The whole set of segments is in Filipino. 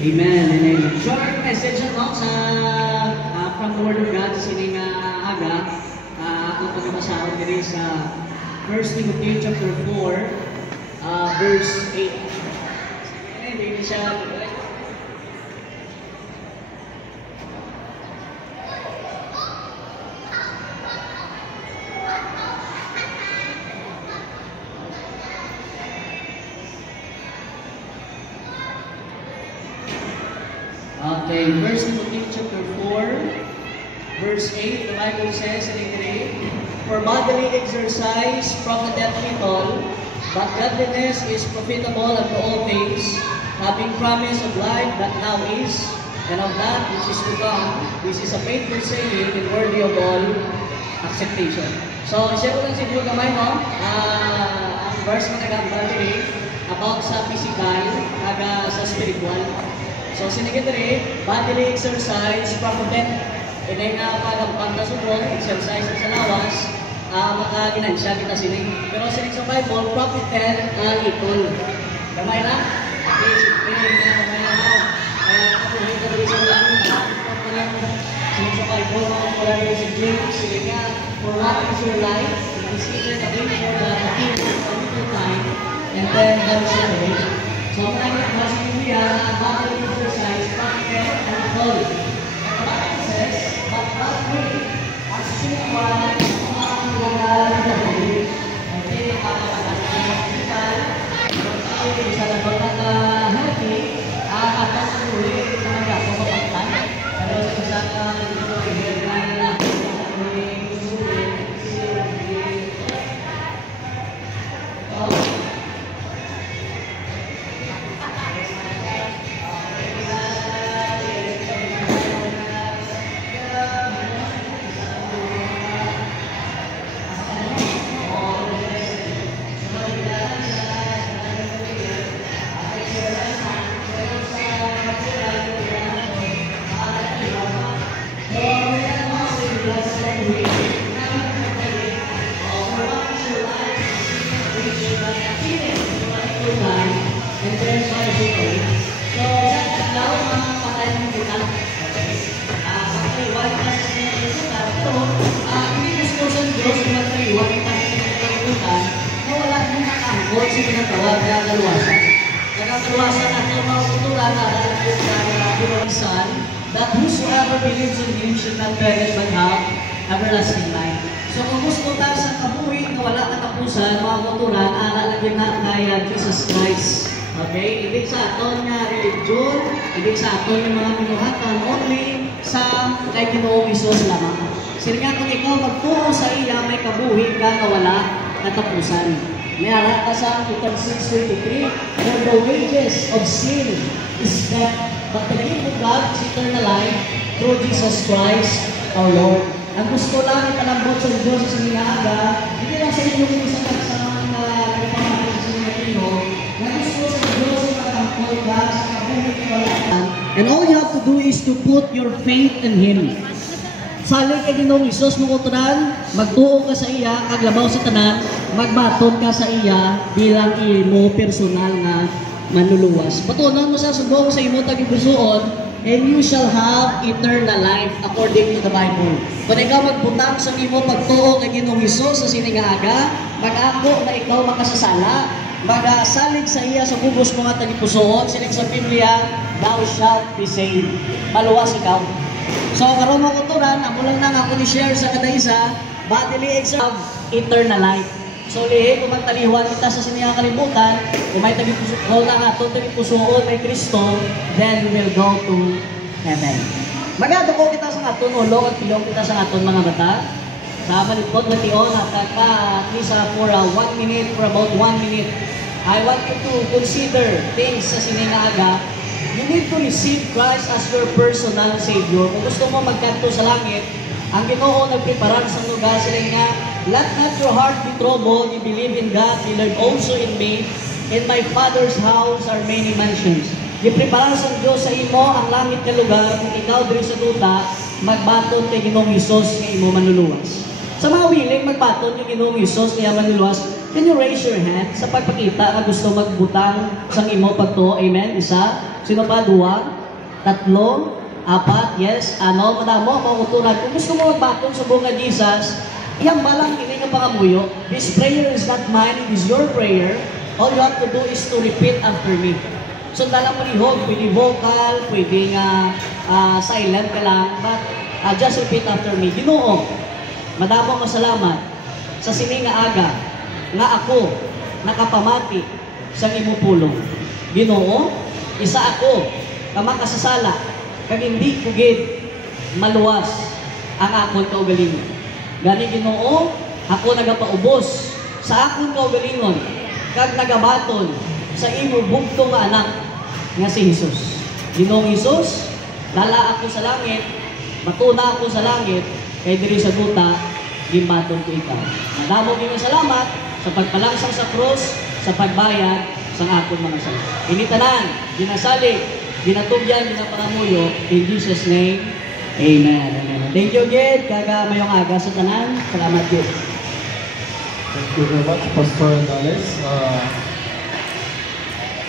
Amen. And then, short message no, sa, from the Word of God sa sining aga. Ako pag-masahod diri sa 1 Timothy chapter 4, verse 8. Hindi siya... Okay, 1 Timothy chapter 4, verse 8, the Bible says, "For bodily exercise profiteth little, but godliness is profitable unto all things, having promise of life that now is, and of that which is to come. This is a faithful saying and worthy of all acceptation." So, share ko lang siguro kamay, no? Ang verse na nag-ambali about sa physical, sa spiritual. So, sinigitari, bodily exercise, profit, inay nga pagkampang na subong, exercise sa lawas, makaginansya kita sinig. Pero sinig sa Bible, profited little. Kamay na? Okay, kamay na ako. Kaya kapuhin ka rin sa lang, sinig sa Bible, wala rin si James, sinig nga, for what is your life? Consider the way for the kingdom of little time, and then God is your way. So, ang naging Biblia, bodily exercise, profit and little. The Bible says, but God will, as soon as ang lagal na balik, ay pinipapagalan ng hospital, kung tayo sa lagot na healthy, at ang ulit na nagagawa mapagtan. Pero sa isang that whosoever believes in Him should not perish but have everlasting life. So kung gusto tayo sa kabuhi na wala katapusan, mga kuturan, lagyan na kaya Jesus Christ. Okay? Hindi sa aton nga religion, hindi sa aton yung mga minuhatan, only sa kay Ginoong Isus lamang. Sino nga kung ikaw magtuo sa iya, may kabuhi ka na wala katapusan. May arata sa Ephesians 6:23, "For the wages of sin is death, but the gift of God is eternal life through Jesus Christ our Lord." Ang gusto lang ipanambot sa Diyos sa sininaga, hindi lang sa inyong isang nagsamang na nagpapakita sa mga Pino, na gusto sa Diyos ipanambot ka sa kabuhi kawalaan. And all you have to do is to put your faith in Him. Salig kay Ginoong Isus mo kuturan, magtuo ka sa iya, kaglabaw sa tanan, magbaton ka sa iya bilang imo personal nga manluluwas. Patunon mo sa subong sa imo tagigusuon, and you shall have eternal life according to the Bible. Kung ikaw magbutang sa imo pagtuo kay Ginoong Isus sa siningaaga, mag-ako na ikaw makasasala, magasalig sa iya sa bubos mo nga tagipusoon, sinig sa Biblia, thou shalt be saved. Maluwas ikaw. So, karon mga kuturan, ako lang na ako ni-share sa kada isa, bodily exercise, eternal life. So, lihi, kung magtalihuan kita sa siniyang kalibutan, kung may tagipusoon na nga, tagipusoon may Kristo, then we will go to heaven. Magado ko kita sa aton, ulong at pilong kita sa aton mga bata. Sa malipot na tiyon, at least for 1 minute, for about 1 minute, I want you to consider things sa sininaga. You need to receive Christ as your personal Savior. Kung gusto mo magkanto sa langit, ang Ginoo nagpreparar sa lugar sila nga, "Let not your heart be troubled, you believe in God, believe also in me. In my Father's house are many mansions." Gipreparar sa Diyos sa imo ang langit na lugar, kung ikaw diri sa duta, magbaton kay Ginoong Hesus nga imo manluluwas. Sa mga willing magbaton yung Ginoong Hesus nga manluluwas, can you raise your hand sa pagpakita na gusto magbutang sa imo pagtuo? Amen? Isa. Sino pa? 2, 3, 4, yes. Ano? Madamo, mauturan. Kung gusto mo magbakong sa bunga Jesus, iyang balang hindi ka pangamuyo. This prayer is not mine, it is your prayer. All you have to do is to repeat after me. So, dalang manihog, pwede vocal, pwede silent ka lang, but just repeat after me. Ginoo, madamo masalamat sa sini nga aga, nga ako, nakapamati sa imong pulong. Ginoo, isa ako, kamakasasala, kag hindi kugid maluwas ang akon kaugalingon. Gani Ginoo, ako nagapaubos sa akon kaugalingon, kag nagabaton sa imo bugtong nga anak nga si Jesus. Ginoong Jesus, dala ako sa langit, matuna ako sa langit, kay diri sa duta, gimaton ko ikaw. Madamo gyud salamat sa pagpalangsang sa krus, sa pagbayad sa akon mga sala. Ini tanan, ginasali, ginatugyan, ginapangamuyo, in Jesus name, amen. Amen. Thank you, Gid. Kaga mayong aga sa tanan. Salamat, Gid. Thank you very much, Pastor Andales.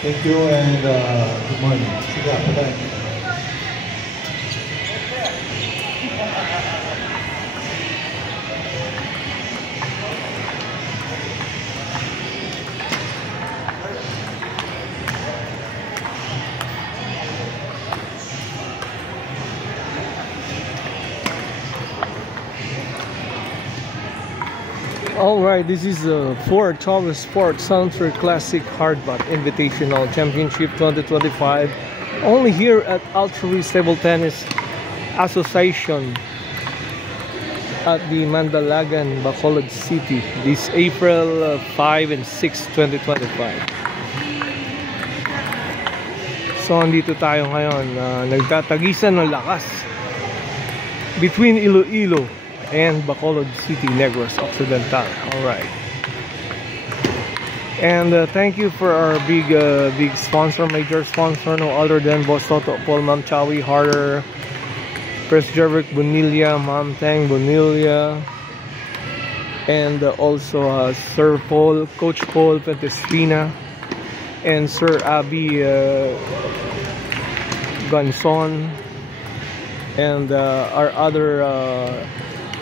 Thank you and good morning. Sige, patay. Alright, this is the Ford Chavez Sports Center Classic Hardbat Invitational Championship 2025. Only here at Altruist Table Tennis Association at the Mandalagan, Bacolod City this April 5 and 6, 2025. So, andito tayo ngayon. Nagtatagisan ng lakas between Iloilo and Bacolod City, Negros Occidental. Alright. And thank you for our big sponsor, major sponsor, no other than Boss Toto, Paul Mamchawi, Harder, Pres Jervic Bonilla, Ma'am Tang Bonilla, and also Sir Paul, Coach Paul Pentesfina, and Sir Abby Gonson, and our other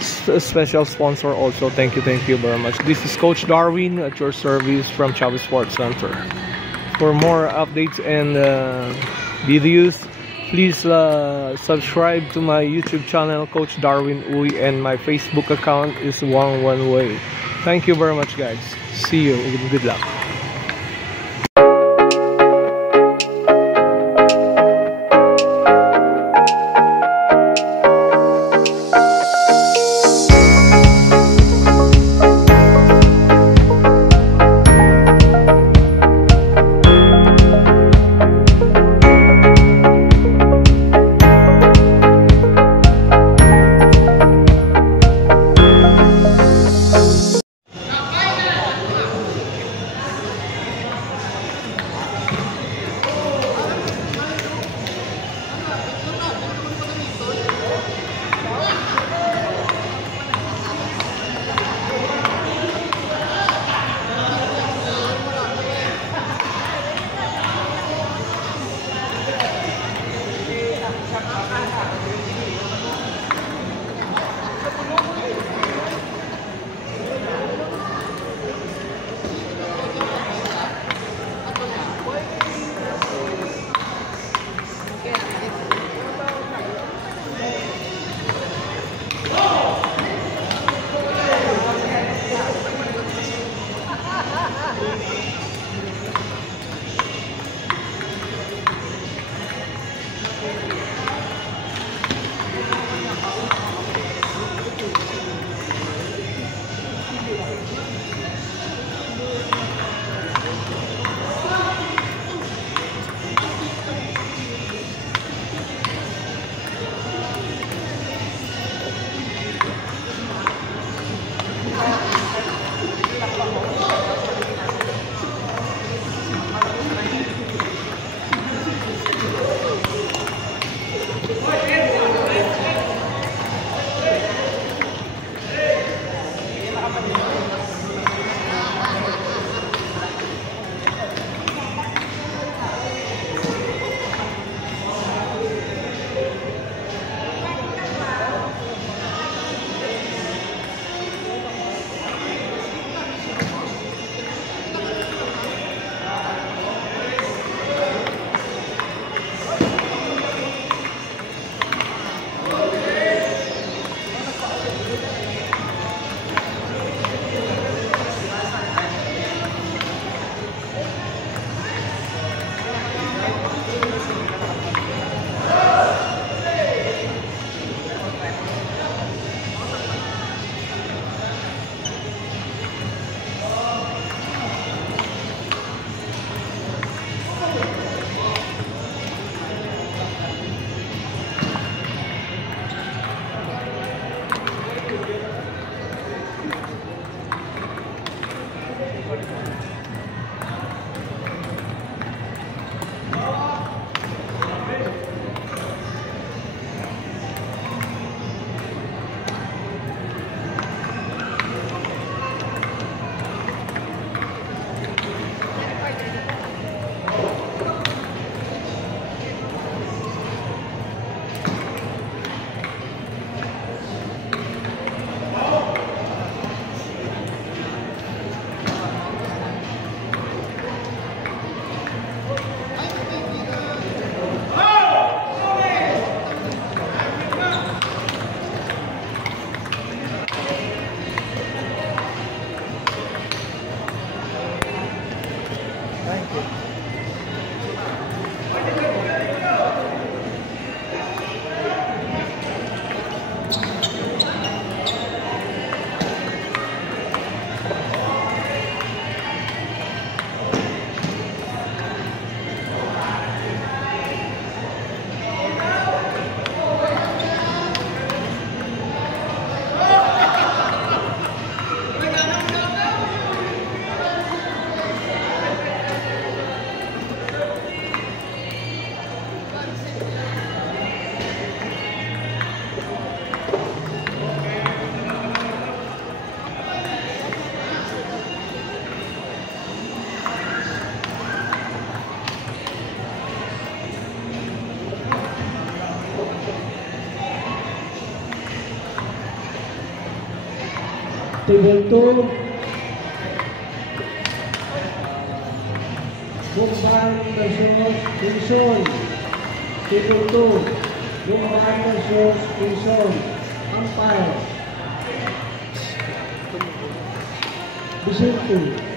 special sponsor also. Thank you very much. This is Coach Darwin at your service from Chavez Sports Center. For more updates and videos, please subscribe to my YouTube channel, Coach Darwin Uy, and my Facebook account is One Way. Thank you very much, guys. See you. Good luck. Table 2. Bukban versus Quezon. Table 2. Bukban versus Quezon. Umpire. Vicente.